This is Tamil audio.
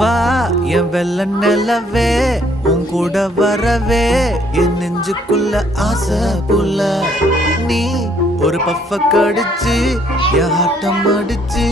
வா என் வெள்ள நிலவே உன் கூட வரவே என் நெஞ்சுக்குள்ள ஆசை புல்ல நீ ஒரு பஃப கடிச்சு என் ஆட்டம் அடிச்சு